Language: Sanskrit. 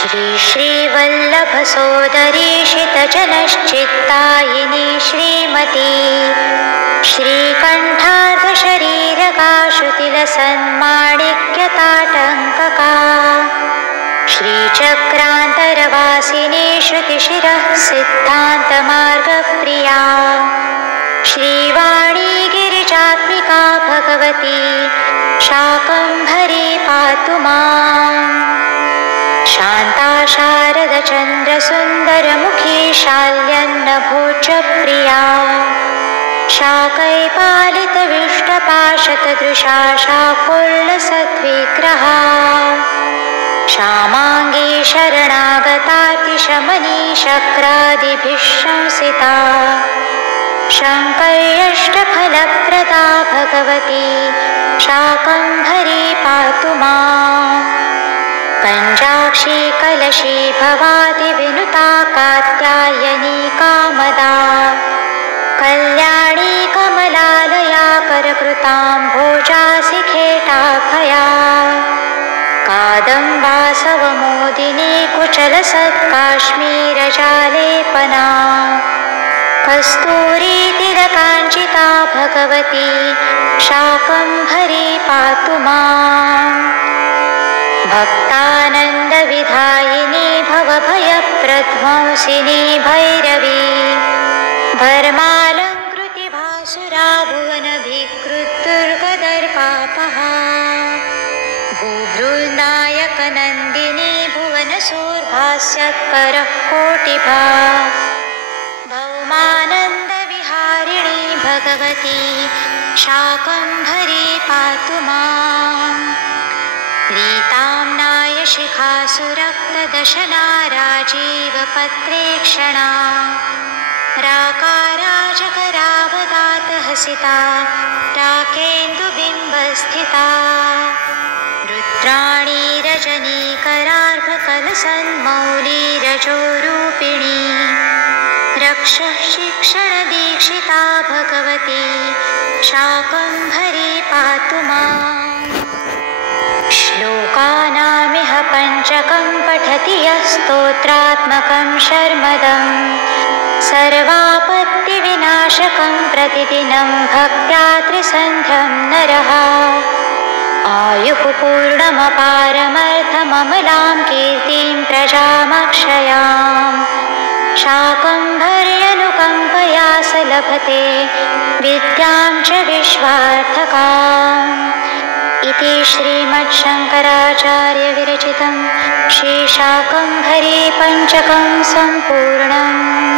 श्री श्रीवल्लभसोदरी शितजनश्चित्तायिनी श्रीमती श्रीकण्ठार्धशरीरगाश्रुतिलसन्माणिक्यताटङ्कका श्रीचक्रान्तरवासिनी श्रुतिशिरः सिद्धान्तमार्गप्रिया श्रीवाणी गिरिजात्मिका भगवती शाकम्भरी पातु माम्। शान्ता शारदचन्द्रसुन्दरमुखी शाल्यन्नभोजप्रिया शाकैपालितविष्टपाशतदृशा शाकुल्लसद्विग्रहा श्यामाङ्गी शरणागतातिशमनी शक्रादिभिः शंसिता शङ्कर्यष्टफलप्रदा भगवती शाकम्भरी पातु माम्। पञ्चाक्षी कलशी भवादिविनुता कात्यायनी कामदा कल्याणी कमलालया करकृताम्भोजासिखेटाभया कादम्बासवमोदिनी कुचलसत्काश्मीरजालेपना कस्तूरीतिलकाञ्चिता भगवती शाकम्भरी पातु माम्। भक्तानन्दविधायिनी भवभयप्रध्वंसिनी भैरवी भर्मालङ्कृति भासुरा भुवनभिकृद्दुर्गदर्पापहा भूभृन्नायकनन्दिनी भुवनसूर्भास्यत्परः कोटिभा भौमानन्दविहारिणी भगवती शाकम्भरी पातु माम्। रीताम्नाय शिखासुरक्तदशना राजीवपत्रेक्षणा राकाराजकरावदातहसिता राकेन्दुबिम्बस्थिता रुद्राणी रजनीकरार्भकलसन्मौलीरजोरूपिणी रक्षः शिक्षणदीक्षिता भगवती शाकम्भरी पातु माम्। श्लोकानामिह पञ्चकं पठति यः स्तोत्रात्मकं शर्मदम् सर्वापत्तिविनाशकं प्रतिदिनं भक्त्या त्रिसन्ध्यं नरः आयुः पूर्णमपारमर्थममलां कीर्तिं प्रजामक्षयाम् शाकम्भर्यनुकम्पया स लभते विद्यां च विश्वार्थकाम्। इति श्रीमच्छङ्कराचार्यविरचितं श्रीशाकम्भरी पञ्चकं सम्पूर्णम्।